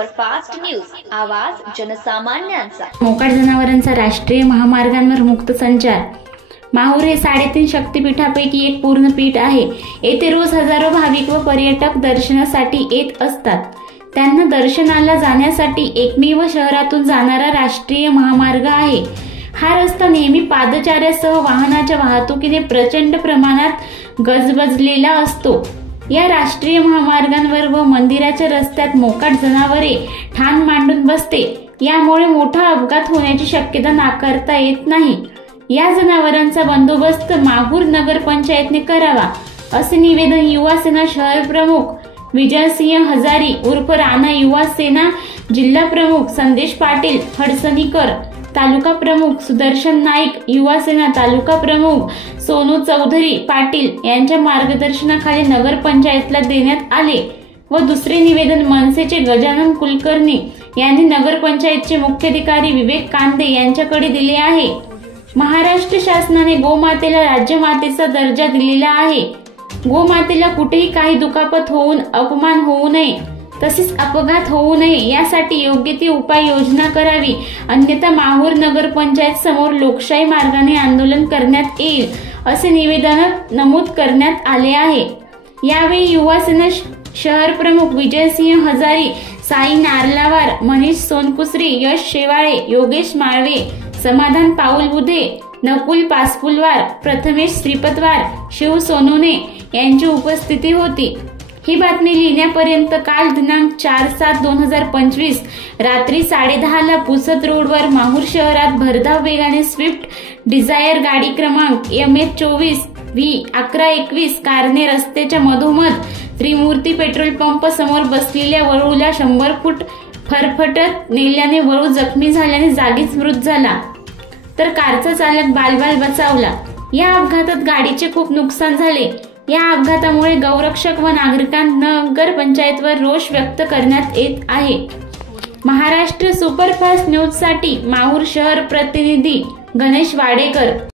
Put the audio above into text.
Superfast news, आवाज जनसामान्यांचा। मोकाट जनावरांचा राष्ट्रीय महामार्गांवर मुक्त संचार। माहूर हे 3.5 शक्तिपीठापैकी एक पूर्ण पीठ आहे। येथे रोज हजारो भाविक व पर्यटक दर्शनासाठी येत असतात। त्यांना दर्शनाला जाण्यासाठी एकमेव शहरातून जाणारा राष्ट्रीय महामार्ग आहे। हा रस्ता नेहमी पादचाऱ्यासह वाहनाच्या वाहतुकीने प्रचंड प्रमाणात गजबजलेला असतो। या राष्ट्रीय महामार्गांवर व मंदिराच्या रस्त्यात मोकाट जनावरे ठाण मांडून बसते। यामुळे मोठा अपघात होण्याची शक्यता नाकारता येत नाही। या जनावरांचा बंदोबस्त माहूर नगर पंचायतने करावा, असे निवेदन युवा सेना शहर प्रमुख विजयसिंह हजारी उर्फ राणा युवा सेना, जिल्हा प्रमुख संदेश पाटील हडसणीकर, तालुका प्रमुख सुदर्शन नाईक, युवा सेना तालुका प्रमुख सोनू चौधरी पाटील यांच्या मार्गदर्शनाखाली नगर पंचायतला देण्यात आले व दुसरे निवेदन मनसेचे गजानन कुलकर्णी यांनी नगर पंचायतचे मुख्याधिकारी विवेक कांदे यांच्याकडे दिले आहे। महाराष्ट्र शासनाने गोमातेला राज्यमातेचा दर्जा दिलेला आहे। गोमातेला कुठेही काही दुखापत होऊन अपमान होऊ नये, तसेच अपघात होऊ नये यासाठी योग्य ती उपाययोजना करावी, अन्यथा माहूर नगर पंचायत समोर लोकशाही मार्गाने आंदोलन करण्यात येईल, असे निवेदनात नमूद करण्यात आले आहे। यावेळी युवा सेना शहर प्रमुख विजयसिंह हजारी, साई नारलावार, मनीष सोनकुसरी, यश शेवाळे, योगेश माळवे, समाधान पाऊलबुधे, नकुल पासपुलवार, प्रथमेश श्रीपतवार, शिव सोनोने यांची उपस्थिती होती। ही बातमी लिहिण्यापर्यंत काल दिनांक 4/7/2025 रात्री 10:30 ला पुसद रोडवर माहूर शहरात भरधाव वेगाने स्विफ्ट डिझायर गाडी क्रमांक MH24V1121 कारने रस्त्याच्या मधोमध त्रिमूर्ती पेट्रोल पंप समोर बसलेल्या वळूला 100 फूट फरफटत नेल्याने वळू जखमी झाल्याने जागीच मृत झाला, तर कारचा चालक बालबाल बचावला। या अपघातात गाडीचे खूप नुकसान झाले। या अपघातामुळे गौरक्षक व नागरिकांना नगर पंचायतवर रोष व्यक्त करण्यात येत आहे। महाराष्ट्र सुपरफास्ट न्यूज साठी माहूर शहर प्रतिनिधी गणेश वाडेकर।